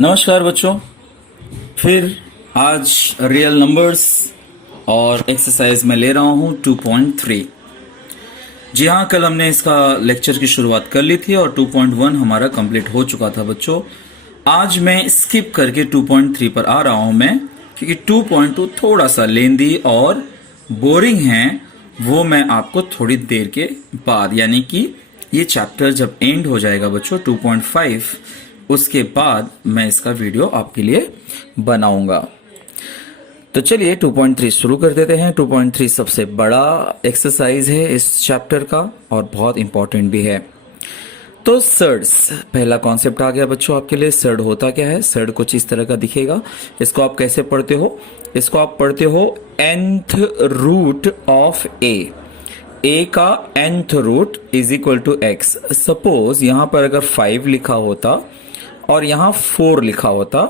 नमस्कार बच्चों, फिर आज रियल नंबर्स और एक्सरसाइज में ले रहा हूं 2.3। जी हाँ, कल हमने इसका लेक्चर की शुरुआत कर ली थी और 2.1 हमारा कंप्लीट हो चुका था बच्चों। आज मैं स्किप करके 2.3 पर आ रहा हूं मैं, क्योंकि 2.2 थोड़ा सा लेंदी और बोरिंग है। वो मैं आपको थोड़ी देर के बाद, यानी कि ये चैप्टर जब एंड हो जाएगा बच्चों 2.5, उसके बाद मैं इसका वीडियो आपके लिए बनाऊंगा। तो चलिए 2.3 शुरू कर देते हैं। 2.3 सबसे बड़ा एक्सरसाइज है इस चैप्टर का और बहुत इंपॉर्टेंट भी है। तो सर्ड्स, पहला कॉन्सेप्ट आ गया बच्चों आपके लिए। सर्ड होता क्या है? सर्ड कुछ इस तरह का दिखेगा। इसको आप कैसे पढ़ते हो? इसको आप पढ़ते हो nth रूट ऑफ ए का nth root is equal to x। Suppose यहां पर अगर 5 लिखा होता और यहां 4 लिखा होता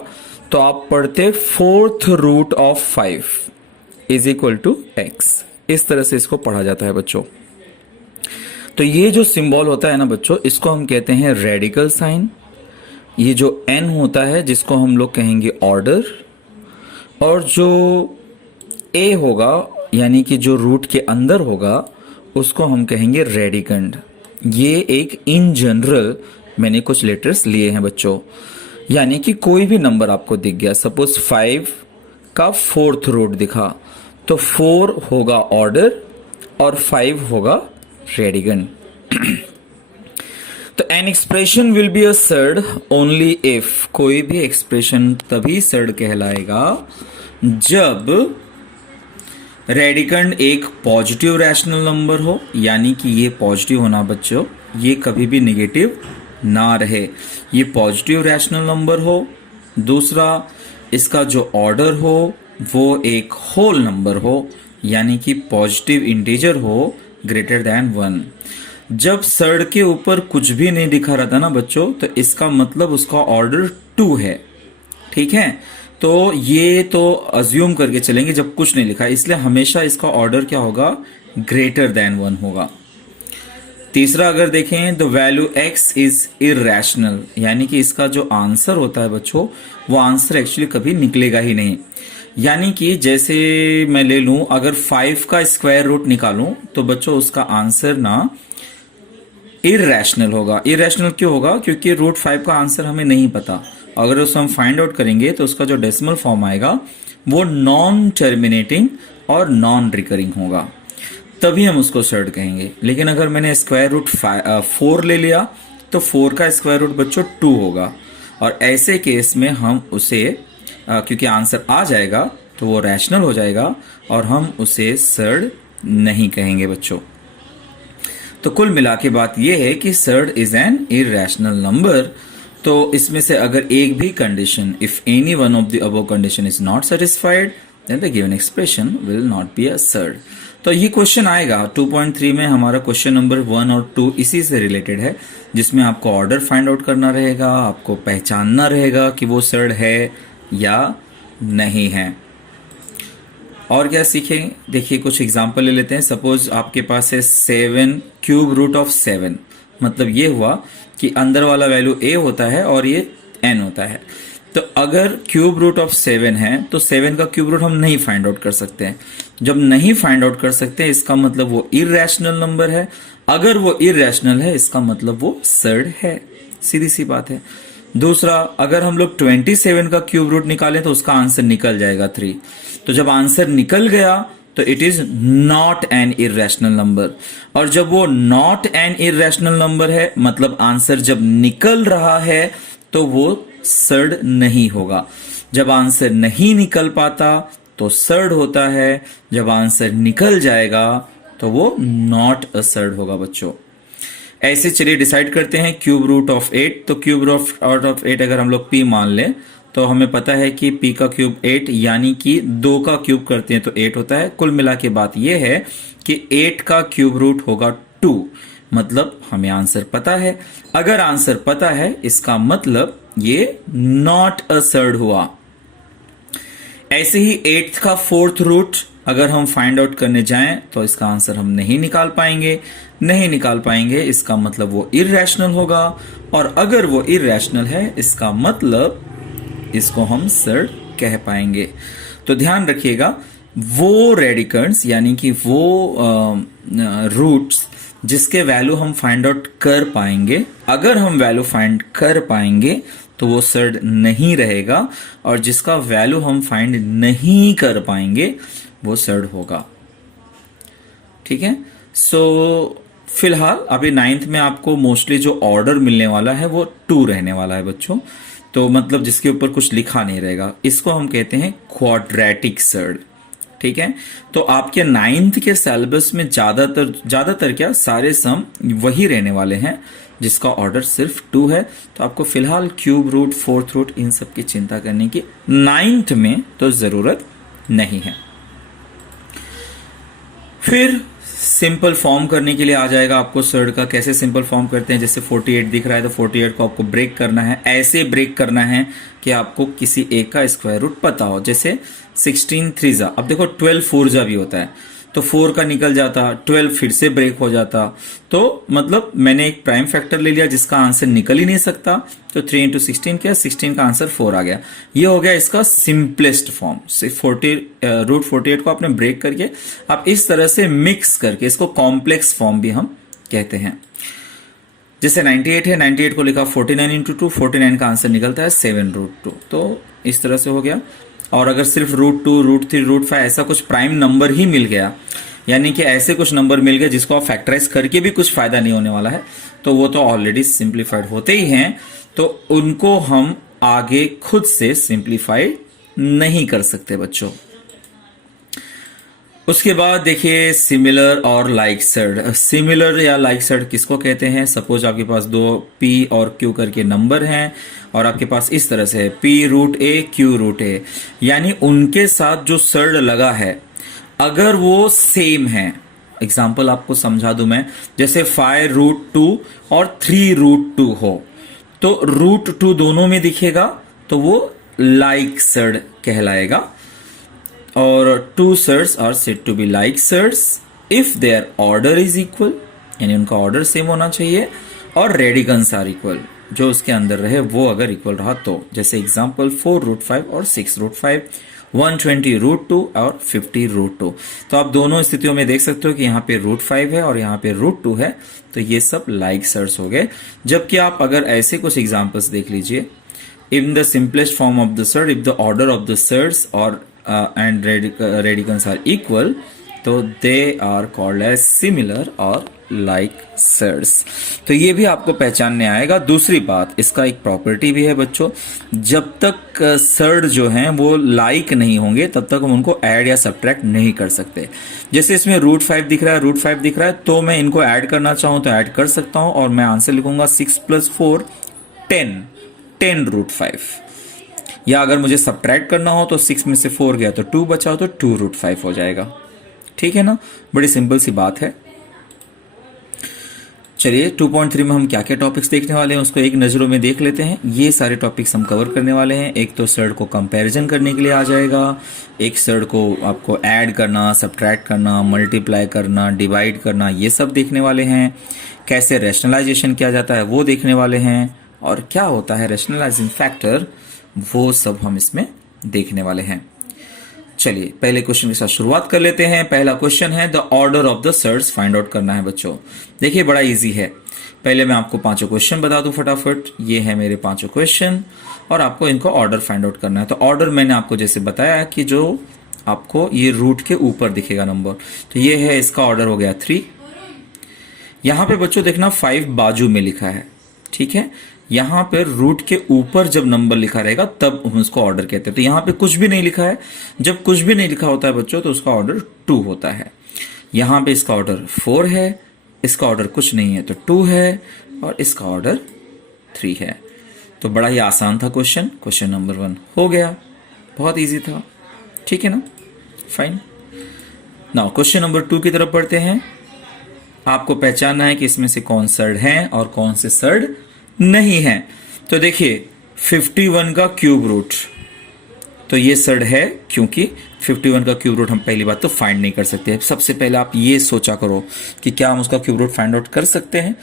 तो आप पढ़ते 4th root of 5 is equal to x। इस तरह से इसको पढ़ा जाता है बच्चों। तो ये जो सिंबल होता है ना बच्चों, इसको हम कहते हैं रेडिकल साइन। ये जो n होता है जिसको हम लोग कहेंगे ऑर्डर, और जो a होगा यानी कि जो रूट के अंदर होगा उसको हम कहेंगे रेडिकंड। ये एक इन जनरल मैंने कुछ लेटर्स लिए हैं बच्चों। यानी कि कोई भी नंबर आपको दिख गया, सपोज 5 का 4th रूट दिखा तो 4 होगा ऑर्डर और 5 होगा रेडिकंड। तो an expression will be a surd only if, कोई भी एक्सप्रेशन तभी सर्ड कहलाएगा जब रेडिकंड एक पॉजिटिव रैशनल नंबर हो। यानी कि ये पॉजिटिव होना बच्चों, ये कभी भी नेगेटिव ना रहे, ये पॉजिटिव रैशनल नंबर हो। दूसरा, इसका जो ऑर्डर हो वो एक होल नंबर हो, यानी कि पॉजिटिव इंटीजर हो ग्रेटर देन 1। जब सर्ड के ऊपर कुछ भी नहीं दिखा रहता ना बच्चों, तो इसका मतलब उसका ऑर्डर 2 है। ठीक है, तो ये तो अज्यूम करके चलेंगे जब कुछ नहीं लिखा, इसलिए हमेशा इसका ऑर्डर क्या होगा? ग्रेटर देन 1 होगा। तीसरा, अगर देखें तो वैल्यू x इज इररेशनल, यानी कि इसका जो आंसर होता है बच्चों वो आंसर एक्चुअली कभी निकलेगा ही नहीं। यानी कि जैसे मैं ले लूं, अगर 5 का स्क्वायर रूट निकालूं तो बच्चों उसका आंसर ना इररेशनल होगा। इररेशनल क्यों होगा? क्योंकि रूट 5 का आंसर हमें नहीं पता। अगर उसको हम फाइंड आउट करेंगे तो उसका जो डेसिमल फॉर्म आएगा वो नॉन टर्मिनेटिंग और नॉन रिकरिंग होगा, तभी हम उसको सर्ड कहेंगे। लेकिन अगर मैंने स्क्वायर रूट 4 ले लिया तो 4 का स्क्वायर रूट बच्चों 2 होगा, और ऐसे केस में हम उसे क्योंकि आंसर आ जाएगा तो वो रैशनल हो जाएगा और हम उसे सर्ड नहीं कहेंगे बच्चों। तो कुल मिला के बात यह है कि surd is an irrational number. तो इसमें से अगर एक भी condition, if any one of the above condition is not satisfied, then the given expression will not be a surd. तो ये क्वेश्चन आएगा 2.3 में। हमारा क्वेश्चन नंबर 1 और 2 इसी से रिलेटेड है, जिसमें आपको ऑर्डर फाइंड आउट करना रहेगा, आपको पहचानना रहेगा कि वो सर्ड है या नहीं है। और क्या सीखेंगे? देखिए कुछ एग्जांपल ले लेते हैं। सपोज आपके पास है 7 क्यूब रूट ऑफ 7, मतलब ये हुआ कि अंदर वाला वैल्यू a होता है और ये n होता है। तो अगर क्यूब रूट ऑफ 7 है तो 7 का क्यूब रूट हम नहीं फाइंड आउट कर सकते हैं। जब नहीं फाइंड आउट कर सकते हैं इसका मतलब वो इररेशनल नंबर है। अगर वो इररेशनल है इसका मतलब वो सर्ड है, सीधी सी बात है। दूसरा, अगर हम लोग 27 का क्यूब रूट निकालें तो उसका आंसर निकल जाएगा 3। तो जब आंसर निकल गया तो it is not an irrational number, और जब वो नॉट एन इररेशनल नंबर है मतलब आंसर जब निकल रहा है तो वो सर्ड नहीं होगा। जब आंसर नहीं निकल पाता तो सर्ड होता है, जब आंसर निकल जाएगा तो वो नॉट अ सर्ड होगा बच्चों। ऐसे चलिए डिसाइड करते हैं क्यूब रूट ऑफ 8। तो क्यूब रूट ऑफ 8 अगर हम लोग p मान लें तो हमें पता है कि p का क्यूब 8, यानी कि 2 का क्यूब करते हैं तो 8 होता है। कुल मिला के बात यह है कि 8 का क्यूब रूट होगा 2, मतलब हमें आंसर पता है। अगर आंसर पता है इसका मतलब ये नॉट अ सर्ड हुआ। ऐसे ही 8 का 4th रूट अगर हम फाइंड आउट करने जाएं तो इसका आंसर हम नहीं निकाल पाएंगे। इसका मतलब वो इररेशनल होगा, और अगर वो इररेशनल है इसका मतलब इसको हम सर्ड कह पाएंगे। तो ध्यान रखिएगा, वो रेडिकंड्स यानी कि वो रूट्स जिसके वैल्यू हम फाइंड आउट कर पाएंगे, अगर हम वैल्यू फाइंड कर पाएंगे तो वो सर्ड नहीं रहेगा, और जिसका वैल्यू हम फाइंड नहीं कर पाएंगे वो सर्ड होगा। ठीक है। सो फिलहाल अभी 9th में आपको मोस्टली जो ऑर्डर मिलने वाला है वो 2 रहने वाला है बच्चों। तो मतलब जिसके ऊपर कुछ लिखा नहीं रहेगा, इसको हम कहते हैं क्वाड्रेटिक सर्ड। ठीक है। तो आपके 9th के सिलेबस में ज्यादातर क्या सारे सम वही रहने वाले हैं जिसका ऑर्डर सिर्फ 2 है। तो आपको फिलहाल क्यूब रूट, फोर्थ रूट, इन सब की चिंता करने की 9th में तो जरूरत नहीं है। फिर सिंपल फॉर्म करने के लिए आ जाएगा आपको सर्ड का। कैसे सिंपल फॉर्म करते हैं, जैसे 48 दिख रहा है तो 48 को आपको ब्रेक करना है। ऐसे ब्रेक करना है कि आपको किसी एक का स्क्वायर रूट पता हो। जैसे 16 3 अब देखो 12 4 भी होता है, तो 4 का निकल जाता, 12 फिर से ब्रेक हो जाता। तो मतलब मैंने एक प्राइम फैक्टर ले लिया जिसका आंसर निकल ही नहीं सकता, तो 3 इंटू 16 किया, 16 का आंसर 4 आ गया। ये हो गया इसका सिंपलेस्ट फॉर्म। रूट 48 को आपने ब्रेक करके आप इस तरह से मिक्स करके इसको कॉम्प्लेक्स फॉर्म भी हम कहते हैं। जैसे 98 है, 98 को लिखा 49 इंटू 2, 49 का आंसर निकलता है 7 रूट 2। तो इस तरह से हो गया। और अगर सिर्फ रूट 2, रूट 3, रूट 5 ऐसा कुछ प्राइम नंबर ही मिल गया, यानी कि ऐसे कुछ नंबर मिल गए जिसको आप फैक्टराइज करके भी कुछ फायदा नहीं होने वाला है, तो वो तो ऑलरेडी सिंप्लीफाइड होते ही हैं, तो उनको हम आगे खुद से सिंप्लीफाइड नहीं कर सकते बच्चों। उसके बाद देखिए सिमिलर और लाइक सर्ड। सिमिलर या लाइक सर्ड किसको कहते हैं? सपोज आपके पास 2 P और Q करके नंबर हैं और आपके पास इस तरह से है P root A, Q root A, यानी उनके साथ जो सर्ड लगा है अगर वो सेम है, एग्जाम्पल आपको समझा दूं मैं, जैसे 5 रूट 2 और 3 रूट 2 हो, तो रूट 2 दोनों में दिखेगा तो वो लाइक सर्ड कहलाएगा। और 2 surds are said to be like surds if their order is equal, यानी उनका ऑर्डर सेम होना चाहिए, और रेडिकन्स आर इक्वल, जो उसके अंदर रहे वो अगर इक्वल रहा तो। जैसे एग्जांपल 4 रूट 5 और 6 रूट 5, 120 रूट 2 और 50 रूट 2। तो आप दोनों स्थितियों में देख सकते हो कि यहाँ पे रूट 5 है और यहाँ पे रूट 2 है, तो ये सब लाइक सर्ड्स हो गए। जबकि आप अगर ऐसे कुछ एग्जाम्पल्स देख लीजिए, in the simplest form of the surd, if the order of the surds or and radicans are equal, तो they are called as similar or like surds। तो ये भी आपको पहचानने आएगा। दूसरी बात, इसका एक प्रॉपर्टी भी है बच्चों, जब तक सर्ड जो हैं वो लाइक नहीं होंगे तब तक हम उनको ऐड या सब्ट्रैक्ट नहीं कर सकते। जैसे इसमें रूट 5 दिख रहा है, रूट 5 दिख रहा है, तो मैं इनको ऐड करना चाहूँ तो ऐड कर सकता हूँ, और मैं आंसर लिखूंगा 6 + 4 10 रूट 5। या अगर मुझे सब्ट्रैक्ट करना हो तो 6 में से 4 गया तो 2 बचा, तो 2 रूट 5 हो जाएगा। ठीक है ना, बड़ी सिंपल सी बात है। चलिए 2.3 में हम क्या क्या टॉपिक्स देखने वाले हैं उसको एक नज़रों में देख लेते हैं। ये सारे टॉपिक्स हम कवर करने वाले हैं। एक तो सर्ड को कंपैरिजन करने के लिए आ जाएगा, एक सर्ड को आपको ऐड करना, सब्ट्रैक्ट करना, मल्टीप्लाई करना, डिवाइड करना, ये सब देखने वाले हैं। कैसे रैशनलाइजेशन किया जाता है वो देखने वाले हैं, और क्या होता है रैशनलाइजिंग फैक्टर, वो सब हम इसमें देखने वाले हैं। चलिए पहले क्वेश्चन के साथ शुरुआत कर लेते हैं। पहला क्वेश्चन है the order of the surds find out करना है बच्चों। देखिए बड़ा इजी है। पहले मैं आपको 5 क्वेश्चन बता दूं फटाफट। ये है मेरे 5 क्वेश्चन और आपको इनको ऑर्डर फाइंड आउट करना है। तो ऑर्डर मैंने आपको जैसे बताया कि जो आपको ये रूट के ऊपर दिखेगा नंबर, तो ये है, इसका ऑर्डर हो गया 3। यहां पे बच्चों देखना 5 बाजू में लिखा है, ठीक है। यहां पे रूट के ऊपर जब नंबर लिखा रहेगा तब हम उसको ऑर्डर कहते हैं। तो यहां पे कुछ भी नहीं लिखा है, जब कुछ भी नहीं लिखा होता है बच्चों तो उसका ऑर्डर 2 होता है। यहां पे इसका ऑर्डर 4 है, इसका ऑर्डर कुछ नहीं है तो 2 है, और इसका ऑर्डर 3 है। तो बड़ा ही आसान था क्वेश्चन। क्वेश्चन नंबर 1 हो गया, बहुत इजी था, ठीक है ना, फाइन। नाउ क्वेश्चन नंबर 2 की तरफ बढ़ते हैं। आपको पहचानना है कि इसमें से कौन सर्ड है और कौन से सर्ड नहीं है। तो देखिए 51 का क्यूब रूट तो ये सर्ड है, क्योंकि 51 का क्यूब रूट हम पहली बात तो फाइंड नहीं कर सकते। सबसे पहले आप ये सोचा करो कि क्या हम उसका क्यूब रूट फाइंड आउट कर सकते हैं।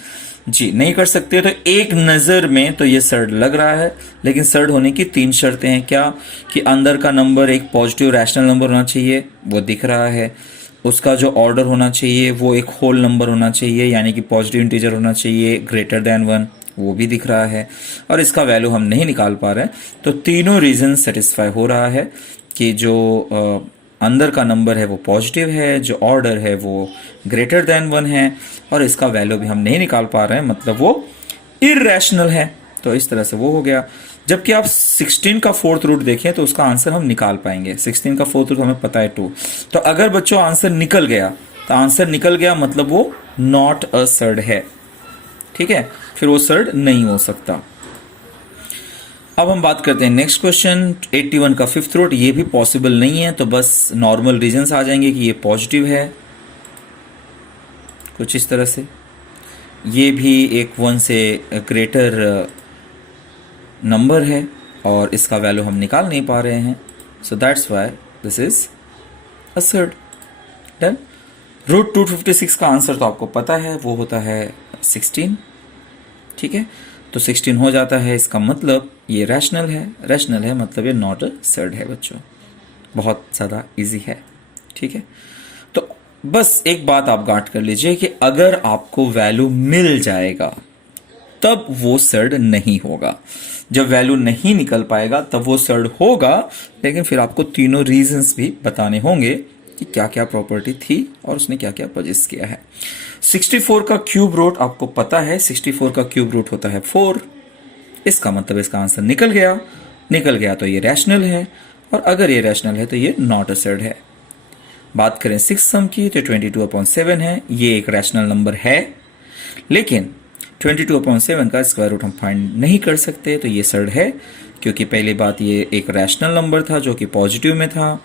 जी नहीं कर सकते। तो एक नज़र में तो ये सर्ड लग रहा है, लेकिन सर्ड होने की 3 शर्तें हैं। क्या कि अंदर का नंबर एक पॉजिटिव रैशनल नंबर होना चाहिए, वो दिख रहा है। उसका जो ऑर्डर होना चाहिए वो एक होल नंबर होना चाहिए, यानी कि पॉजिटिव इंटीजर होना चाहिए ग्रेटर देन 1, वो भी दिख रहा है। और इसका वैल्यू हम नहीं निकाल पा रहे हैं। तो तीनों रीजन सेटिस्फाई हो रहा है कि जो अंदर का नंबर है वो पॉजिटिव है, जो ऑर्डर है वो ग्रेटर देन 1 है, और इसका वैल्यू भी हम नहीं निकाल पा रहे हैं, मतलब वो इररेशनल है। तो इस तरह से वो हो गया। जबकि आप 16 का फोर्थ रूट देखें तो उसका आंसर हम निकाल पाएंगे। 16 का फोर्थ रूट हमें पता है 2। तो अगर बच्चों आंसर निकल गया तो आंसर निकल गया, मतलब वो नॉट अ सर्ड है। ठीक है, फिर वो सर्ड नहीं हो सकता। अब हम बात करते हैं नेक्स्ट क्वेश्चन। 81 का फिफ्थ रूट, ये भी पॉसिबल नहीं है, तो बस नॉर्मल रीजंस आ जाएंगे कि ये पॉजिटिव है, कुछ इस तरह से। ये भी एक 1 से ग्रेटर नंबर है और इसका वैल्यू हम निकाल नहीं पा रहे हैं, so that's why this is a surd. Done. Root 256 का आंसर तो आपको पता है, वो होता है 16। ठीक है, तो 16 हो जाता है, इसका मतलब ये रैशनल है। रैशनल है मतलब ये नॉट अ सर्ड है बच्चों। बहुत ज़्यादा इजी है। ठीक है, तो बस एक बात आप गांठ कर लीजिए कि अगर आपको वैल्यू मिल जाएगा तब वो सर्ड नहीं होगा। जब वैल्यू नहीं निकल पाएगा तब वो सर्ड होगा, लेकिन फिर आपको तीनों रीजंस भी बताने होंगे कि क्या क्या प्रॉपर्टी थी और उसने क्या क्या पजेस किया है। 64 का क्यूब रूट आपको पता है, 64 का क्यूब रूट होता है 4। इसका मतलब इसका आंसर निकल गया। निकल गया तो ये रैशनल है, और अगर ये रैशनल है तो ये नॉट अ सर्ड है। बात करें 6 सम की तो 22/7 है, ये एक रैशनल नंबर है, लेकिन 22/7 का स्क्वायर रूट हम फाइंड नहीं कर सकते, तो ये सर्ड है, क्योंकि पहली बात ये एक रैशनल नंबर था जो कि पॉजिटिव में था।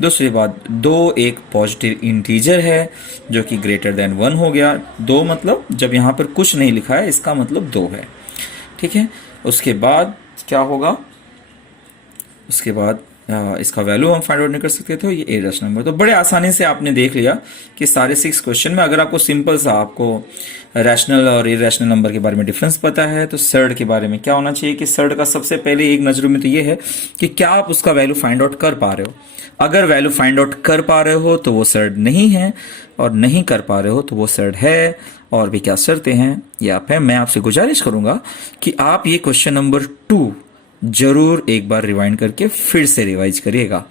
दूसरी बात 2 एक पॉजिटिव इंटीजर है जो कि ग्रेटर देन 1 हो गया। 2 मतलब जब यहाँ पर कुछ नहीं लिखा है इसका मतलब 2 है। ठीक है, उसके बाद क्या होगा, उसके बाद इसका वैल्यू हम फाइंड आउट नहीं कर सकते, तो ये इररेशनल नंबर। तो बड़े आसानी से आपने देख लिया कि सारे 6 क्वेश्चन में अगर आपको सिंपल सा आपको रैशनल और इररेशनल नंबर के बारे में डिफरेंस पता है, तो सर्ड के बारे में क्या होना चाहिए कि सर्ड का सबसे पहले एक नजर में तो ये है कि क्या आप उसका वैल्यू फाइंड आउट कर पा रहे हो। अगर वैल्यू फाइंड आउट कर पा रहे हो तो वो सर्ड नहीं है, और नहीं कर पा रहे हो तो वो सर्ड है। और भी क्या शर्तें हैं ये आप है। मैं आपसे गुजारिश करूंगा कि आप ये क्वेश्चन नंबर 2 जरूर एक बार रिवाइंड करके फिर से रिवाइज करिएगा,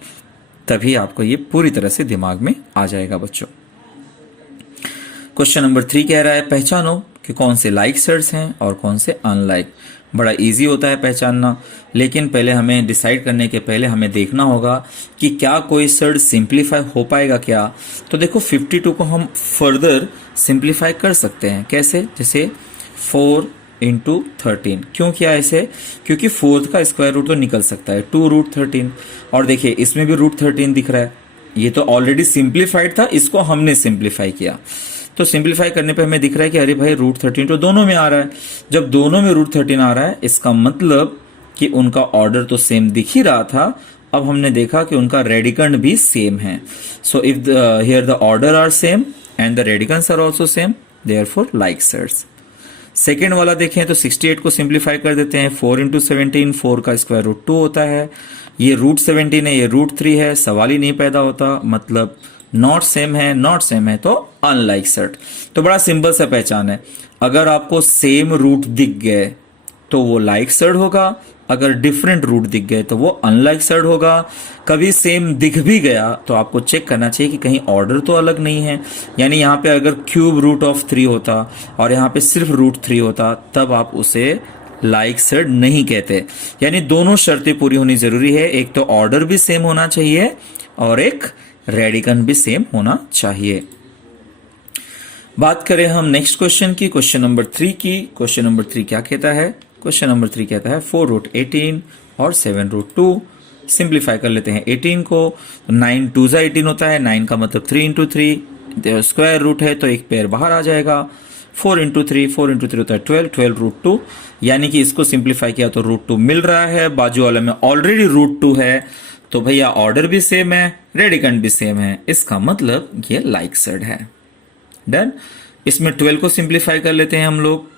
तभी आपको ये पूरी तरह से दिमाग में आ जाएगा बच्चों। क्वेश्चन नंबर 3 कह रहा है पहचानो कि कौन से लाइक सर्ड्स हैं और कौन से अनलाइक। बड़ा इजी होता है पहचानना, लेकिन पहले हमें डिसाइड करने के पहले हमें देखना होगा कि क्या कोई सर्ड सिंप्लीफाई हो पाएगा क्या। तो देखो 52 को हम फर्दर सिंप्लीफाई कर सकते हैं। कैसे? जैसे 4 × 13। क्यों किया ऐसे? क्योंकि 4th का स्क्वायर रूट तो निकल सकता है 2√13, और देखिए इसमें भी √13 दिख रहा है। ये तो ऑलरेडी सिंप्लीफाइड था, इसको हमने सिंप्लीफाई किया। तो सिंप्लीफाई करने पे हमें दिख रहा है कि अरे भाई √13 तो दोनों में आ रहा है। जब दोनों में √13 आ रहा है इसका मतलब कि उनका ऑर्डर तो सेम दिख ही रहा था। अब हमने देखा कि उनका रेडिकंड भी सेम है। So if here the order are same and the radicands are also same, therefore like surds. Second वाला देखें तो 68 को सिंप्लीफाई कर देते हैं। 4 × 17, 4 का स्क्वायर रूट 2 होता है। ये √17 है, ये √3 है, सवाल ही नहीं पैदा होता, मतलब नॉट सेम है। नॉट सेम है तो अनलाइक सर्ड। तो बड़ा सिंपल सा पहचान है, अगर आपको सेम रूट दिख गए तो वो लाइक सर्ड होगा, अगर डिफरेंट रूट दिख गए तो वो अनलाइक सर्ड होगा। कभी सेम दिख भी गया तो आपको चेक करना चाहिए कि कहीं ऑर्डर तो अलग नहीं है। यानी यहाँ पे अगर क्यूब रूट ऑफ 3 होता और यहाँ पे सिर्फ √3 होता तब आप उसे लाइक सर्ड नहीं कहते। यानी दोनों शर्तें पूरी होनी जरूरी है, एक तो ऑर्डर भी सेम होना चाहिए और एक रेडिकन भी सेम होना चाहिए। बात करें हम नेक्स्ट क्वेश्चन की, क्वेश्चन नंबर 3 की। क्वेश्चन नंबर 3 क्या कहता है? क्वेश्चन नंबर 3 कहता है 4√18 और 7√2। सिंप्लीफाई कर लेते हैं 18 को। 9 2 18 होता है, 9 का मतलब 3 × 3, स्क्वायर रूट है तो एक पेयर बाहर आ जाएगा। 4 × 3, 4 × 3 होता है 12, 12√2। यानी कि इसको सिंप्लीफाई किया तो √2 मिल रहा है, बाजू वाले में ऑलरेडी √2 है, तो भैया ऑर्डर भी सेम है, रेडिकंड भी सेम है, इसका मतलब ये लाइक सर्ड है। डन। इसमें 12 को सिंप्लीफाई कर लेते हैं हम लोग।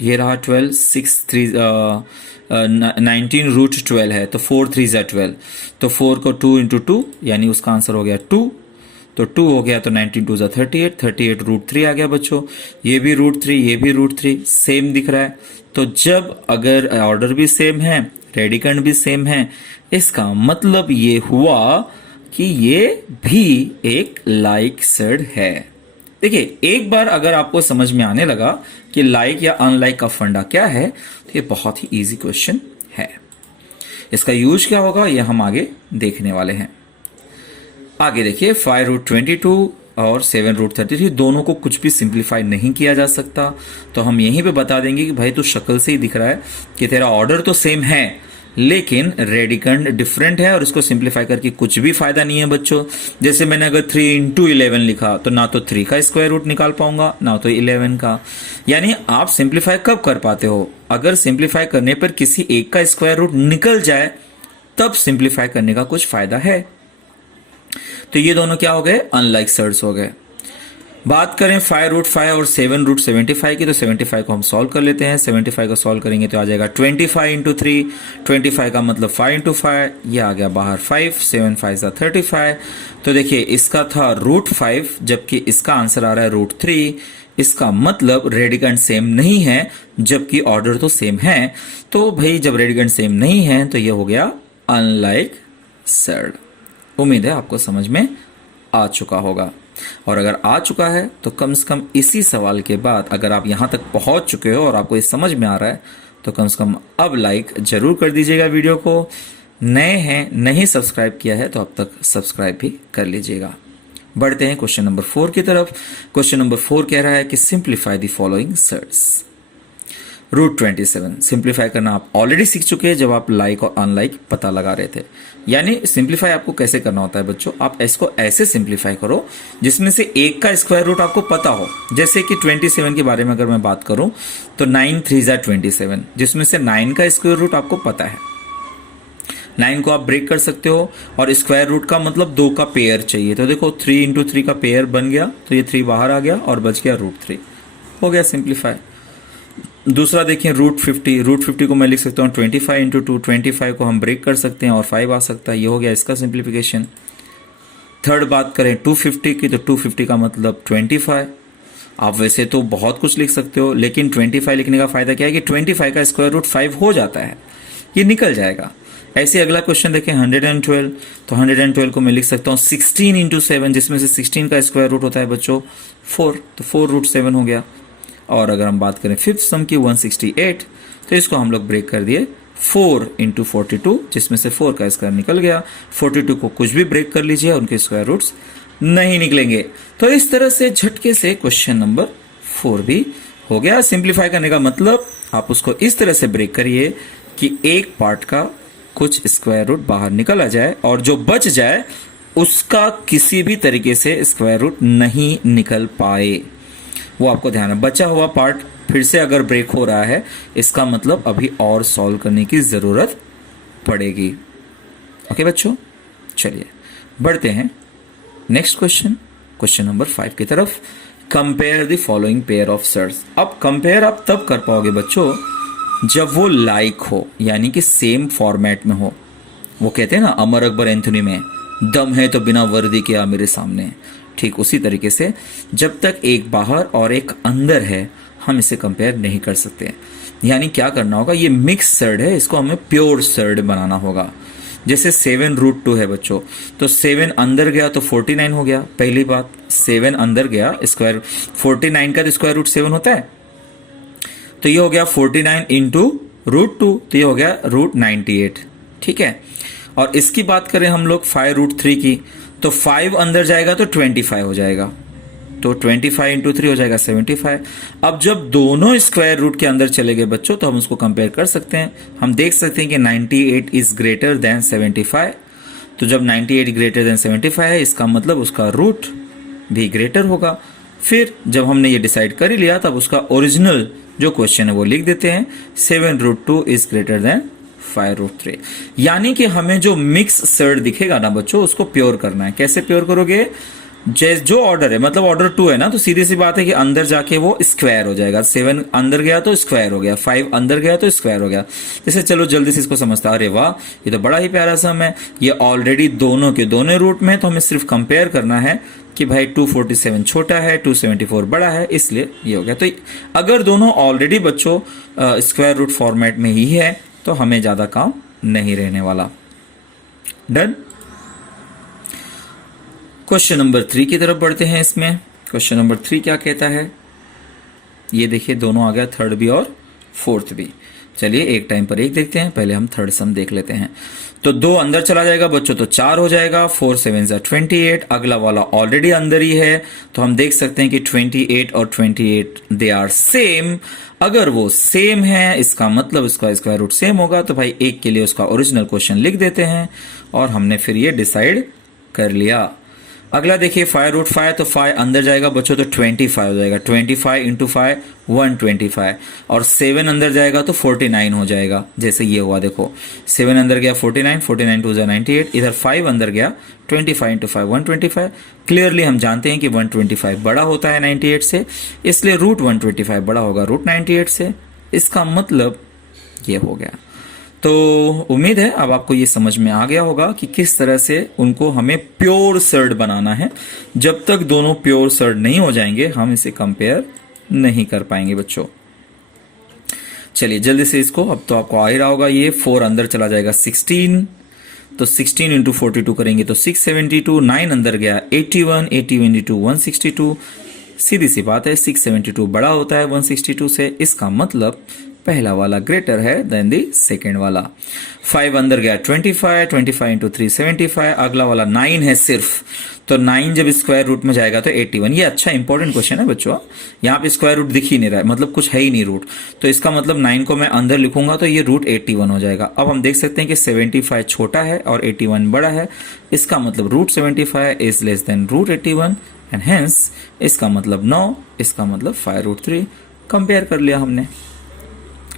ये रहा 12, 6 3 19 रूट 12 है, तो 4 3 12, तो 4 को 2 इंटू 2 यानी उसका आंसर हो गया 2, तो 2 हो गया, तो 19 2 38, 38 रूट 3 आ गया बच्चों। ये भी रूट 3, ये भी रूट 3, सेम दिख रहा है। तो जब अगर ऑर्डर भी सेम है, रेडिकंड भी सेम है, इसका मतलब ये हुआ कि ये भी एक लाइक सर्ड है। देखिए, एक बार अगर आपको समझ में आने लगा कि लाइक या अनलाइक का फंडा क्या है, तो ये बहुत ही इजी क्वेश्चन है। इसका यूज क्या होगा ये हम आगे देखने वाले हैं। आगे देखिए, 5 रूट 22 और 7 रूट 33 दोनों को कुछ भी सिंप्लीफाई नहीं किया जा सकता, तो हम यहीं पे बता देंगे कि भाई तो शक्ल से ही दिख रहा है कि तेरा ऑर्डर तो सेम है लेकिन रेडिकंड डिफरेंट है, और इसको सिंप्लीफाई करके कुछ भी फायदा नहीं है बच्चों। जैसे मैंने अगर 3 इंटू 11 लिखा तो ना तो 3 का स्क्वायर रूट निकाल पाऊंगा ना तो 11 का। यानी आप सिंप्लीफाई कब कर पाते हो? अगर सिंप्लीफाई करने पर किसी एक का स्क्वायर रूट निकल जाए तब सिंप्लीफाई करने का कुछ फायदा है। तो ये दोनों क्या हो गए? अनलाइक सर्ड्स हो गए। बात करें 5 रूट 5 और 7 रूट 75 की, तो 75 को हम सॉल्व कर लेते हैं। 75 को सॉल्व करेंगे तो आ जाएगा 25 इंटू 3, 25 का मतलब 5 इंटू 5, यह आ गया बाहर 5, 7 5 35। तो देखिए, इसका था रूट 5 जबकि इसका आंसर आ रहा है रूट 3। इसका मतलब रेडिकंड सेम नहीं है जबकि ऑर्डर तो सेम है। तो भाई जब रेडिकंड सेम नहीं है तो यह हो गया अनलाइक सर्ड। उम्मीद है आपको समझ में आ चुका होगा, और अगर आ चुका है तो कम से कम इसी सवाल के बाद अगर आप यहां तक पहुंच चुके हो और आपको ये समझ में आ रहा है तो कम से कम अब लाइक जरूर कर दीजिएगा वीडियो को। नए हैं, नहीं सब्सक्राइब किया है तो अब तक सब्सक्राइब भी कर लीजिएगा। बढ़ते हैं क्वेश्चन नंबर 4 की तरफ। क्वेश्चन नंबर 4 कह रहा है कि simplify the following surds. Root 27 simplify करना आप ऑलरेडी सीख चुके हैं जब आप लाइक और अनलाइक पता लगा रहे थे। यानी सिंप्लीफाई आपको कैसे करना होता है बच्चों, आप इसको ऐसे सिंप्लीफाई करो जिसमें से एक का स्क्वायर रूट आपको पता हो। जैसे कि 27 के बारे में अगर मैं बात करूं तो 9 3 27, जिसमें से 9 का स्क्वायर रूट आपको पता है। 9 को आप ब्रेक कर सकते हो, और स्क्वायर रूट का मतलब 2 का पेयर चाहिए। तो देखो 3 इंटू 3 का पेयर बन गया, तो ये 3 बाहर आ गया और बच गया रूट 3, हो गया सिंप्लीफाई। दूसरा देखें रूट 50, रूट 50 को मैं लिख सकता हूँ 25 इंटू 2, 25 को हम ब्रेक कर सकते हैं और 5 आ सकता है, ये हो गया इसका सिंप्लीफिकेशन। थर्ड बात करें 250 की, तो 250 का मतलब 25। आप वैसे तो बहुत कुछ लिख सकते हो लेकिन 25 लिखने का फायदा क्या है कि 25 का स्क्वायर रूट 5 हो जाता है, ये निकल जाएगा। ऐसे अगला क्वेश्चन देखें 112, तो 112 को मैं लिख सकता हूँ 16 इंटू 7, जिसमें से 16 का स्क्वायर रूट होता है बच्चों 4, तो 4 रूट 7 हो गया। और अगर हम बात करें फिफ्थ सम की 168, तो इसको हम लोग ब्रेक कर दिए 4 इंटू 42, जिसमें से 4 का स्क्वायर निकल गया। 42 को कुछ भी ब्रेक कर लीजिए, उनके स्क्वायर रूट्स नहीं निकलेंगे। तो इस तरह से झटके से क्वेश्चन नंबर 4 भी हो गया। सिंप्लीफाई करने का मतलब आप उसको इस तरह से ब्रेक करिए कि एक पार्ट का कुछ स्क्वायर रूट बाहर निकल आ जाए और जो बच जाए उसका किसी भी तरीके से स्क्वायर रूट नहीं निकल पाए, वो आपको ध्यान है। बचा हुआ पार्ट फिर से अगर ब्रेक हो रहा है इसका मतलब अभी और सॉल्व करने की जरूरत पड़ेगी। ओके बच्चों, चलिए बढ़ते हैं नेक्स्ट क्वेश्चन, क्वेश्चन नंबर 5 की तरफ। Compare the following pair of surds. अब कंपेयर आप तब कर पाओगे बच्चों जब वो लाइक हो, यानी कि सेम फॉर्मेट में हो। वो कहते हैं ना अमर अकबर एंथोनी में, दम है तो बिना वर्दी के आ मेरे सामने। ठीक उसी तरीके से जब तक एक बाहर और एक अंदर है हम इसे कंपेयर नहीं कर सकते। यानी क्या करना होगा, ये मिक्स सर्ड है, इसको हमें प्योर सर्ड बनाना होगा। जैसे 7 रूट 2 है बच्चों, तो 7 अंदर गया तो 49 हो गया। पहली बात 7 अंदर गया, स्क्वायर 49 का तो स्क्वायर रूट 7 होता है, तो ये हो गया 49 इंटू रूट 2, तो ये हो गया रूट 98। ठीक है, और इसकी बात करें हम लोग 5 रूट 3 की, तो 5 अंदर जाएगा तो 25 हो जाएगा, तो 25 इंटू 3 हो जाएगा 75। अब जब दोनों स्क्वायर रूट के अंदर चले गए बच्चों तो हम उसको कंपेयर कर सकते हैं। हम देख सकते हैं कि 98 इज ग्रेटर देन 75, तो जब 98 ग्रेटर देन 75 है इसका मतलब उसका रूट भी ग्रेटर होगा। फिर जब हमने ये डिसाइड कर ही लिया तब उसका ओरिजिनल जो क्वेश्चन है वो लिख देते हैं, 7 रूट 2 इज ग्रेटर देन √3। यानी कि हमें जो मिक्स सर्ड दिखेगा ना बच्चों, उसको प्योर करना है। कैसे प्योर करोगे? जो ऑर्डर है, मतलब ऑर्डर 2 है ना, तो सीधी सी बात है कि अंदर जाके वो स्क्वायर हो जाएगा। 7 अंदर गया तो स्क्वायर हो गया, 5 अंदर गया तो स्क्वायर हो गया। जैसे चलो जल्दी से इसको समझता। अरे वाह, ये तो बड़ा ही प्यारा सम है, ये ऑलरेडी दोनों के दोनों रूट में है, तो हमें सिर्फ कंपेयर करना है कि भाई 247 छोटा है, 274 बड़ा है, इसलिए ये हो गया। तो अगर दोनों ऑलरेडी बच्चों स्क्वायर रूट फॉर्मेट में ही है तो हमें ज्यादा काम नहीं रहने वाला। डन। क्वेश्चन नंबर 3 की तरफ बढ़ते हैं। इसमें क्वेश्चन नंबर 3 क्या कहता है, ये देखिए दोनों आ गया, थर्ड भी और फोर्थ भी। चलिए एक टाइम पर एक देखते हैं, पहले हम थर्ड सम देख लेते हैं। तो 2 अंदर चला जाएगा बच्चों तो 4 हो जाएगा, 4 7 28। अगला वाला ऑलरेडी अंदर ही है, तो हम देख सकते हैं कि 28 और 28 दे आर सेम। अगर वो सेम है, इसका मतलब इसका स्क्वायर रूट सेम होगा। तो भाई एक के लिए उसका ओरिजिनल क्वेश्चन लिख देते हैं और हमने फिर ये डिसाइड कर लिया। अगला देखिए 5√5, तो 5 अंदर जाएगा बच्चों तो 25 हो जाएगा। 25 इंटू 5 125, और 7 अंदर जाएगा तो 49 हो जाएगा। जैसे ये हुआ देखो, 7 अंदर गया 49, 49 2 98, इधर 5 अंदर गया 25 इंटू 5 125। क्लियरली हम जानते हैं कि 125 बड़ा होता है 98 से, इसलिए रूट 125 बड़ा होगा रूट 98 से। इसका मतलब ये हो गया। तो उम्मीद है अब आपको ये समझ में आ गया होगा कि किस तरह से उनको हमें प्योर सर्ड बनाना है। जब तक दोनों प्योर सर्ड नहीं हो जाएंगे हम इसे कंपेयर नहीं कर पाएंगे बच्चों। चलिए जल्दी से इसको, अब तो आपको आ ही रहा होगा, ये 4 अंदर चला जाएगा 16, तो 16 इंटू 42 करेंगे तो 672। 9 अंदर गया 81, 81 इंटू 162। सीधी सी बात है 672 बड़ा होता है 162 से, इसका मतलब पहला वाला ग्रेटर है देन दी सेकेंड वाला। 5 अंदर गया 25, 25 इंटू 375। अगला वाला 9 है सिर्फ, तो 9 जब स्क्वायर रूट में जाएगा तो 81। ये अच्छा इंपॉर्टेंट क्वेश्चन है बच्चों, यहाँ पे स्क्वायर रूट दिख ही नहीं रहा है, मतलब कुछ है ही नहीं रूट, तो इसका मतलब 9 को मैं अंदर लिखूंगा तो ये रूट 81 हो जाएगा। अब हम देख सकते हैं कि 75 छोटा है और 81 बड़ा है, इसका मतलब root 75 is less than root 81 and hence इसका मतलब 9, इसका मतलब 5√3। कंपेयर कर लिया हमने।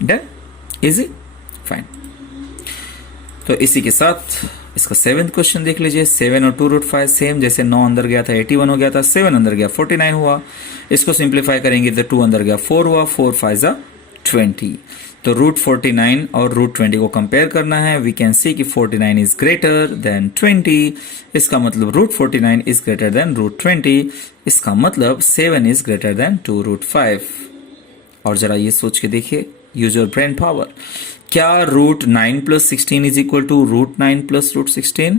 Done, easy, fine. तो इसी के साथ इसका 7th क्वेश्चन देख लीजिए। 7 और 2√5 सेम, जैसे 9 अंदर गया था 81 हो गया था, 7 अंदर गया 49 हुआ। इसको सिंप्लीफाई करेंगे तो 2 अंदर गया 4 हुआ, 4 5 20। तो रूट 49 और रूट 20 को कंपेयर करना है। वी कैन सी कि 49 इज ग्रेटर देन 20, इसका मतलब root 49 is greater than root 20, इसका मतलब 7 इज ग्रेटर देन 2√5। और जरा ये सोच के देखिए, यूज योर ब्रेन पावर, क्या root 9 plus 16 is equal to root 9 plus root 16?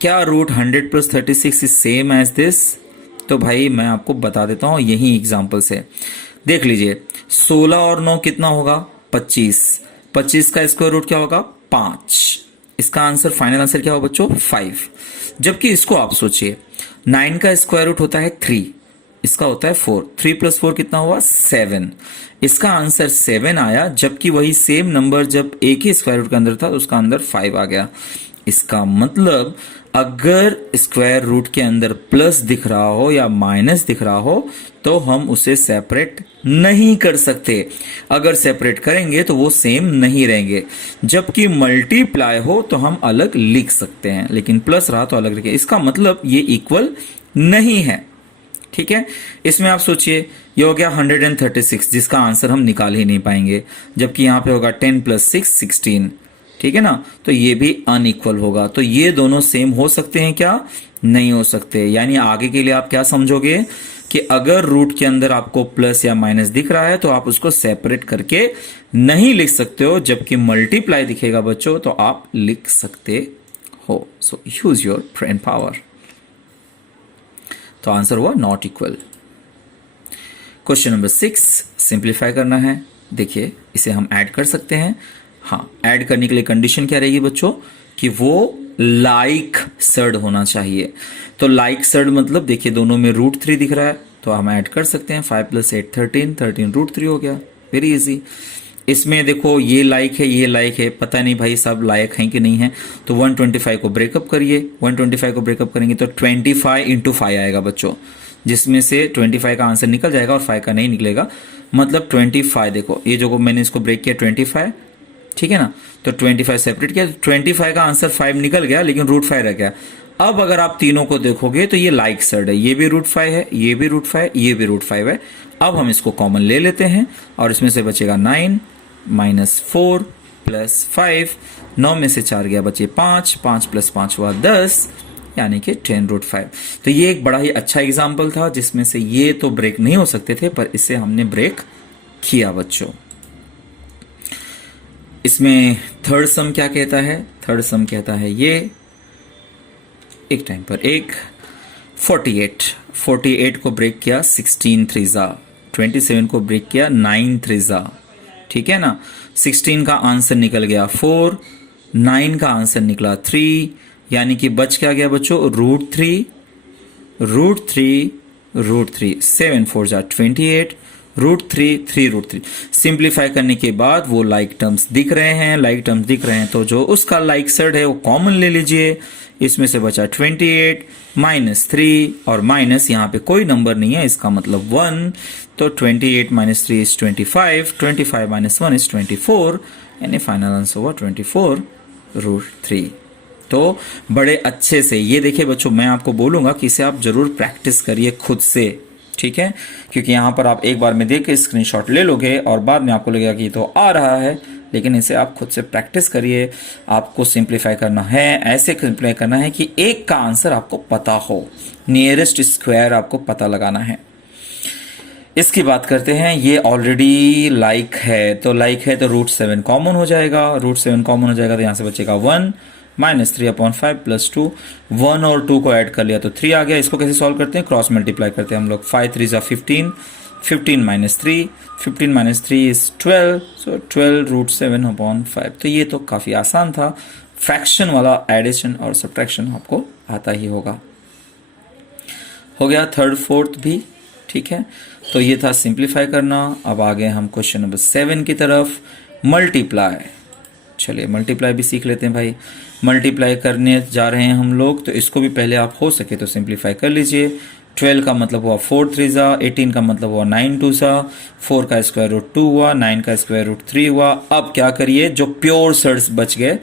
क्या root 100 plus 36 is same as this? तो भाई मैं आपको बता देता हूं यही एग्जांपल से। देख लीजिए 16 और 9 कितना होगा? 25। 25 का स्क्वायर रूट क्या होगा? 5। इसका आंसर, फाइनल आंसर क्या होगा बच्चों? 5। जबकि इसको आप सोचिए, 9 का स्क्वायर रूट होता है 3, इसका होता है 4, 3 प्लस 4 कितना हुआ? 7। इसका आंसर 7 आया, जबकि वही सेम नंबर जब एक ही स्क्वायर रूट के अंदर था तो उसका अंदर 5 आ गया। इसका मतलब अगर स्क्वायर रूट के अंदर प्लस दिख रहा हो या माइनस दिख रहा हो तो हम उसे सेपरेट नहीं कर सकते। अगर सेपरेट करेंगे तो वो सेम नहीं रहेंगे। जबकि मल्टीप्लाई हो तो हम अलग लिख सकते हैं, लेकिन प्लस रहा तो अलग लिखें। इसका मतलब ये इक्वल नहीं है। ठीक है, इसमें आप सोचिए ये हो गया 136, जिसका आंसर हम निकाल ही नहीं पाएंगे, जबकि यहां पे होगा 10 प्लस 6 16। ठीक है ना, तो ये भी अनइक्वल होगा। तो ये दोनों सेम हो सकते हैं क्या? नहीं हो सकते। यानी आगे के लिए आप क्या समझोगे कि अगर रूट के अंदर आपको प्लस या माइनस दिख रहा है तो आप उसको सेपरेट करके नहीं लिख सकते हो, जबकि मल्टीप्लाई दिखेगा बच्चों तो आप लिख सकते हो। सो यूज योर ब्रेन पावर। तो आंसर हुआ not equal. Question number 6 simplify करना है। देखिए इसे हम ऐड कर सकते हैं। हाँ, ऐड करने के लिए कंडीशन क्या रहेगी बच्चों? कि वो लाइक सर्ड होना चाहिए। तो लाइक सर्ड मतलब देखिए दोनों में रूट 3 दिख रहा है तो हम ऐड कर सकते हैं। 5 प्लस 8 13, 13 रूट 3 हो गया। Very easy. इसमें देखो ये लाइक है, ये लाइक है, पता नहीं भाई सब लायक हैं कि नहीं है। तो 125 को ब्रेकअप करिए। 125 को ब्रेकअप करेंगे तो 25 इंटू 5 आएगा बच्चों, जिसमें से 25 का आंसर निकल जाएगा और 5 का नहीं निकलेगा। मतलब 25, देखो ये जो मैंने इसको ब्रेक किया 25, ठीक है ना। तो 25 सेपरेट किया, 25 का आंसर 5 निकल गया, लेकिन रूट 5 रह गया। अब अगर आप तीनों को देखोगे तो ये लाइक सर्ड है, ये भी रूट 5 है, ये भी रूट 5, ये भी रूट 5 है। अब हम इसको कॉमन ले लेते हैं और इसमें से बचेगा 9 माइनस 4 प्लस 5, 9 में से 4 गया, बचे 5, 5 प्लस 5 हुआ 10, यानी कि 10 रूट 5। तो ये एक बड़ा ही अच्छा एग्जाम्पल था जिसमें से ये तो ब्रेक नहीं हो सकते थे, पर इसे हमने ब्रेक किया बच्चों। इसमें थर्ड सम क्या कहता है? थर्ड सम कहता है ये एक टाइम पर एक 48 को ब्रेक किया 16 थ्रीजा, 27 को ब्रेक किया 9 थ्रीजा, ठीक है ना। 16 का आंसर निकल गया 4, 9 का आंसर निकला 3, यानी कि बच क्या गया बच्चों? रूट 3, 7 4 जा 28, रूट 3 सिंप्लीफाई करने के बाद वो लाइक टर्म्स दिख रहे हैं, तो जो उसका लाइक सर्ड है वो कॉमन ले लीजिए। इसमें से बचा 28 माइनस 3, और माइनस यहाँ पे कोई नंबर नहीं है, इसका मतलब 1, तो 28 माइनस 3 इज 25, 25 माइनस 1 इज 24, यानी फाइनल आंसर हुआ 24 रूट 3। तो बड़े अच्छे से ये देखिए बच्चों, मैं आपको बोलूंगा कि इसे आप जरूर प्रैक्टिस करिए खुद से, ठीक है, क्योंकि यहाँ पर आप एक बार में देख के स्क्रीनशॉट ले लोगे और बाद में आपको लगेगा कि ये तो आ रहा है, लेकिन इसे आप खुद से प्रैक्टिस करिए। आपको सिंप्लीफाई करना है, ऐसे सिंप्लीफाई करना है कि एक का आंसर आपको पता हो, नियरेस्ट स्क्वायर आपको पता लगाना है। इसकी बात करते हैं, ये ऑलरेडी लाइक है, तो रूट 7 कॉमन हो जाएगा, तो यहाँ से बचेगा 1 माइनस 3/5 प्लस 2, 1 और 2 को ऐड कर लिया तो 3 आ गया। इसको कैसे सॉल्व करते हैं? क्रॉस मल्टीप्लाई करते हैं हम लोग। 5 3 जा 15, 15 माइनस 3 इज 12, सो 12 रूट 7/5। तो ये तो काफ़ी आसान था, फ्रैक्शन वाला एडिशन और सब्ट्रैक्शन आपको आता ही होगा। हो गया थर्ड फोर्थ भी, ठीक है। तो ये था सिंप्लीफाई करना। अब आ गए हम क्वेश्चन नंबर 7 की तरफ, मल्टीप्लाई। चलिए मल्टीप्लाई भी सीख लेते हैं भाई। मल्टीप्लाई करने जा रहे हैं हम लोग, तो इसको भी पहले आप हो सके तो सिंप्लीफाई कर लीजिए। 12 का मतलब हुआ 4 3 जा, 18 का मतलब हुआ 9 2 सा, 4 का स्क्वायर रूट 2 हुआ, 9 का स्क्वायर रूट 3 हुआ। अब क्या करिए, जो प्योर सर्ड्स बच गए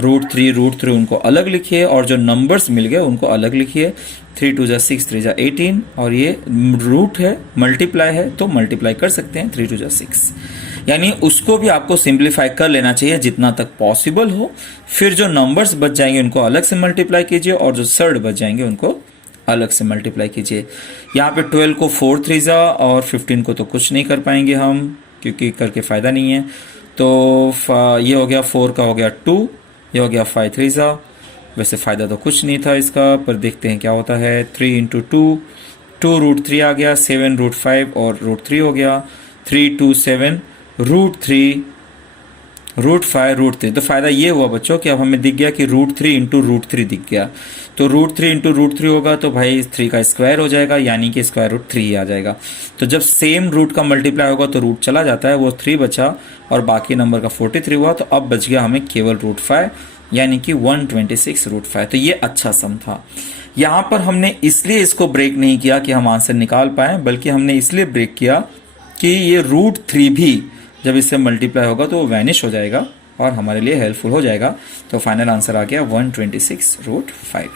रूट 3 उनको अलग लिखिए, और जो नंबर्स मिल गए उनको अलग लिखिए। 3 2 जा 6, 3 जा 18, और ये रूट है, मल्टीप्लाई है, तो मल्टीप्लाई कर सकते हैं 3 2 जा 6, यानी उसको भी आपको सिंप्लीफाई कर लेना चाहिए जितना तक पॉसिबल हो। फिर जो नंबर्स बच जाएंगे उनको अलग से मल्टीप्लाई कीजिए, और जो सर्ड बच जाएंगे उनको अलग से मल्टीप्लाई कीजिए। यहाँ पे 12 को 4 3 जा, और 15 को तो कुछ नहीं कर पाएंगे हम, क्योंकि करके फ़ायदा नहीं है। तो ये हो गया 4 का हो गया 2, ये हो गया 5 3 जा। वैसे फ़ायदा तो कुछ नहीं था इसका, पर देखते हैं क्या होता है। 3 × 2 रूट 3 आ गया, 7 रूट 5 और रूट 3 हो गया। 3 2 7 रूट 3 रूट 5 रूट 3। तो फायदा ये हुआ बच्चों कि अब हमें दिख गया कि रूट 3 इंटू रूट 3 दिख गया। तो रूट 3 इंटू रूट 3 होगा तो भाई 3 का स्क्वायर हो जाएगा, यानी कि स्क्वायर रूट 3 आ जाएगा। तो जब सेम रूट का मल्टीप्लाई होगा तो रूट चला जाता है, वो 3 बचा और बाकी नंबर का 43 हुआ। तो अब बच गया हमें केवल रूट 5, यानी कि 126 रूट 5। तो ये अच्छा सम था। यहाँ पर हमने इसलिए इसको ब्रेक नहीं किया कि हम आंसर निकाल पाए, बल्कि हमने इसलिए ब्रेक किया कि ये रूट 3 भी जब इससे मल्टीप्लाई होगा तो वो वैनिश हो जाएगा और हमारे लिए हेल्पफुल हो जाएगा। तो फाइनल आंसर आ गया 126 रूट 5।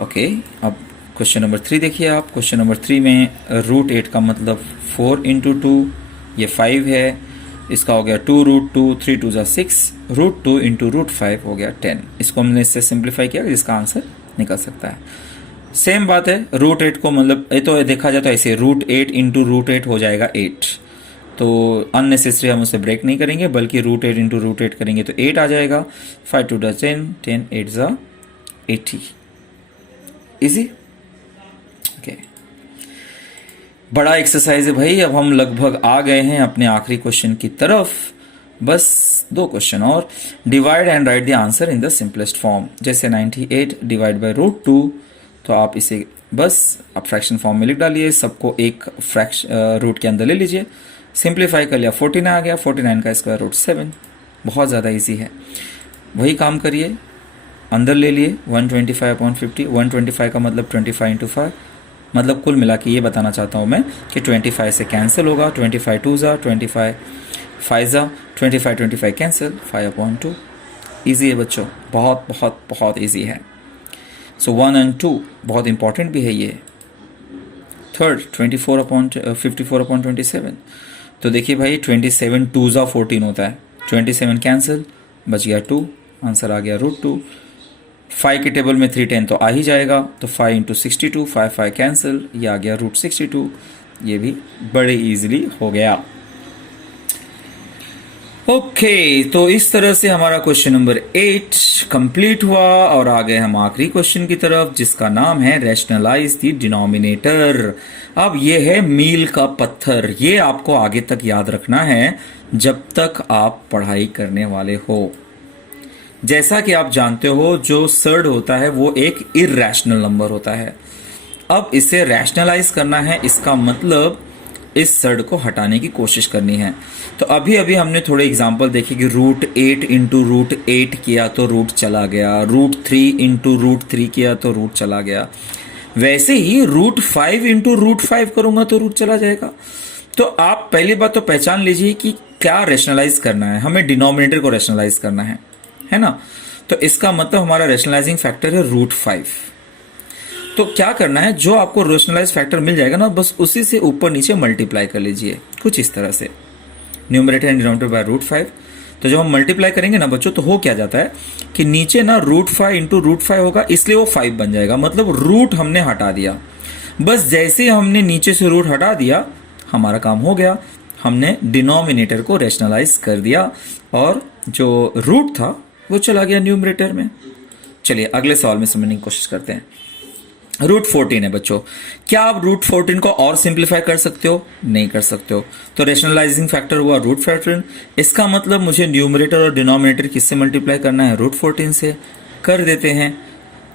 ओके, अब क्वेश्चन नंबर 3 देखिए आप। क्वेश्चन नंबर 3 में रूट 8 का मतलब 4 × 2, ये 5 है। इसका हो गया 2 रूट 2, 3 2 जा 6, रूट 2 × रूट 5 हो गया 10। इसको हमने इससे सिंप्लीफाई किया, जिसका आंसर निकल सकता है। सेम बात है, रूट 8 को मतलब ये तो देखा जाए तो ऐसे रूट 8 × रूट 8 हो जाएगा 8। तो अननेसेसरी हम उसे ब्रेक नहीं करेंगे, बल्कि रूट 8 × रूट 8 करेंगे तो 8 आ जाएगा। 5 2 जा 10, 10 8 जा 80। इजी। ओके, बड़ा एक्सरसाइज है भाई। अब हम लगभग आ गए हैं अपने आखिरी क्वेश्चन की तरफ। बस 2 क्वेश्चन और। Divide and right the answer in the simplest form. जैसे 98 डिवाइड बाय रूट 2, तो आप इसे बस आप फ्रैक्शन फॉर्म में लिख डालिए, सबको एक रूट के अंदर ले लीजिए। सिंप्लीफाई कर लिया, 49 आ गया। 49 का स्क्वायर रूट 7। बहुत ज़्यादा इजी है। वही काम करिए, अंदर ले लिए 125/50। 125 का मतलब 25 × 5, मतलब कुल मिला के ये बताना चाहता हूँ मैं कि 25 से कैंसिल होगा। 25 2 जा 25, 5 25 25 कैंसिल, 5/2। ईजी है बच्चों, बहुत बहुत बहुत ईजी है। सो 1 और 2 बहुत इंपॉर्टेंट भी है ये। थर्ड 54/27। तो देखिए भाई 27 2 14 होता है, 27 कैंसिल, बच गया 2, आंसर आ गया √2। 5 के टेबल में 310 तो आ ही जाएगा, तो 5 × 62, 5 कैंसिल, ये आ गया √62। ये भी बड़े इजीली हो गया। ओके तो इस तरह से हमारा क्वेश्चन नंबर 8 कंप्लीट हुआ और आ गए हम आखिरी क्वेश्चन की तरफ, जिसका नाम है रैशनलाइज द डिनोमिनेटर। अब ये है मील का पत्थर, ये आपको आगे तक याद रखना है जब तक आप पढ़ाई करने वाले हो। जैसा कि आप जानते हो जो सर्ड होता है वो एक इर्रेशनल नंबर होता है। अब इसे रैशनलाइज करना है, इसका मतलब इस सर्ड को हटाने की कोशिश करनी है। तो अभी अभी हमने थोड़े एग्जांपल देखे कि √8 × √8 किया तो रूट चला गया, √3 × √3 किया तो रूट चला गया। वैसे ही √5 × √5 करूंगा तो रूट चला जाएगा। तो आप पहली बात तो पहचान लीजिए कि क्या रैशनलाइज करना है, हमें डिनोमिनेटर को रैशनलाइज करना है ना। तो इसका मतलब हमारा रैशनलाइजिंग फैक्टर है √5। तो क्या करना है, जो आपको रैशनलाइज फैक्टर मिल जाएगा ना, बस उसी से ऊपर नीचे मल्टीप्लाई कर लीजिए, कुछ इस तरह से, न्यूमरेटर एंड डिनोमिनेटर बाय √5। तो जब हम मल्टीप्लाई करेंगे ना बच्चों, तो हो क्या जाता है कि नीचे ना √5 × √5 होगा, इसलिए वो 5 बन जाएगा, मतलब रूट हमने हटा दिया। बस जैसे हमने नीचे से रूट हटा दिया, हमारा काम हो गया, हमने डिनोमिनेटर को रैशनलाइज कर दिया और जो रूट था वो चला गया न्यूमरेटर में। चलिए अगले सवाल में समझने की कोशिश करते हैं। √14 है बच्चों, क्या आप √14 को और सिंप्लीफाई कर सकते हो? नहीं कर सकते हो। तो रैशनलाइजिंग फैक्टर हुआ √14। इसका मतलब मुझे न्यूमरेटर और डिनोमिनेटर किससे मल्टीप्लाई करना है? √14 से। कर देते हैं,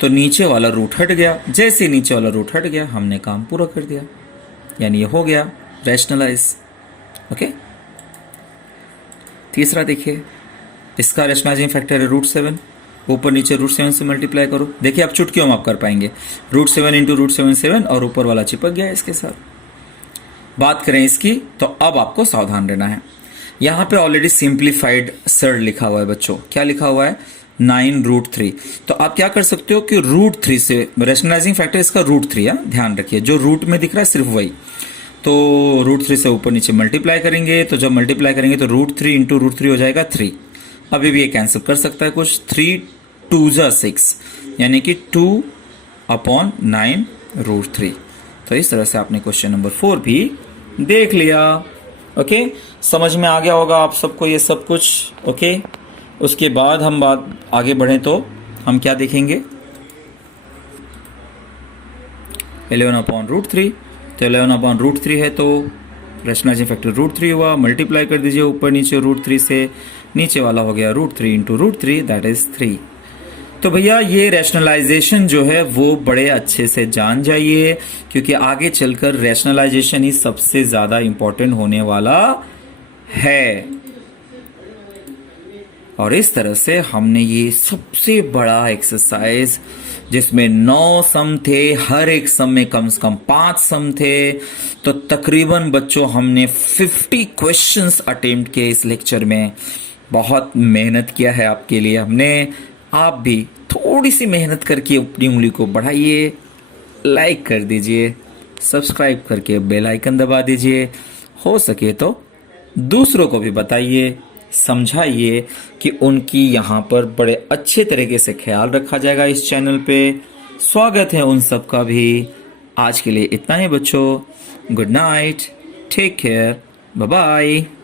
तो नीचे वाला रूट हट गया। जैसे ही नीचे वाला रूट हट गया, हमने काम पूरा कर दिया, यानी ये हो गया रैशनलाइज। ओके, तीसरा देखिए, इसका रैशनलाइजिंग फैक्टर है √7। ऊपर नीचे √7 से मल्टीप्लाई करो। देखिए आप चुटकियों में आप कर पाएंगे, √7 × √7 7, और ऊपर वाला चिपक गया इसके साथ। बात करें इसकी, तो अब आपको सावधान रहना है। यहां पे ऑलरेडी सिंप्लीफाइड सर्ड लिखा हुआ है बच्चों। क्या लिखा हुआ है? 9√3। तो आप क्या कर सकते हो कि √3 से, रैशनलाइजिंग फैक्टर इसका √3 है, ध्यान रखिए, जो रूट में दिख रहा है सिर्फ वही। तो √3 से ऊपर नीचे मल्टीप्लाई करेंगे, तो जब मल्टीप्लाई करेंगे तो √3 × √3 हो जाएगा 3। अभी भी ये कैंसिल कर सकता है कुछ, 3 2 6, यानी कि 2/9 √3। तो इस तरह से आपने क्वेश्चन नंबर 4 भी देख लिया। ओके, समझ में आ गया होगा आप सबको ये सब कुछ। ओके, उसके बाद हम बात आगे बढ़ें तो हम क्या देखेंगे? 11/√3। तो 11/√3 है, तो रैशनलाइजिंग फैक्टर √3 हुआ। मल्टीप्लाई कर दीजिए ऊपर नीचे √3 से, नीचे वाला हो गया √3 × √3, दैट इज 3। तो भैया ये रैशनलाइजेशन जो है वो बड़े अच्छे से जान जाइए, क्योंकि आगे चलकर रैशनलाइजेशन ही सबसे ज्यादा इंपॉर्टेंट होने वाला है। और इस तरह से हमने ये सबसे बड़ा एक्सरसाइज, जिसमें 9 सम थे, हर एक सम में कम से कम 5 सम थे, तो तकरीबन बच्चों हमने 50 क्वेश्चंस अटेम्प्ट किए इस लेक्चर में। बहुत मेहनत किया है आपके लिए हमने। आप भी थोड़ी सी मेहनत करके अपनी उंगली को बढ़ाइए, लाइक कर दीजिए, सब्सक्राइब करके बेल आइकन दबा दीजिए। हो सके तो दूसरों को भी बताइए, समझाइए कि उनकी यहाँ पर बड़े अच्छे तरीके से ख्याल रखा जाएगा इस चैनल पे। स्वागत है उन सब का भी। आज के लिए इतना ही बच्चों, good night, take care, bye bye.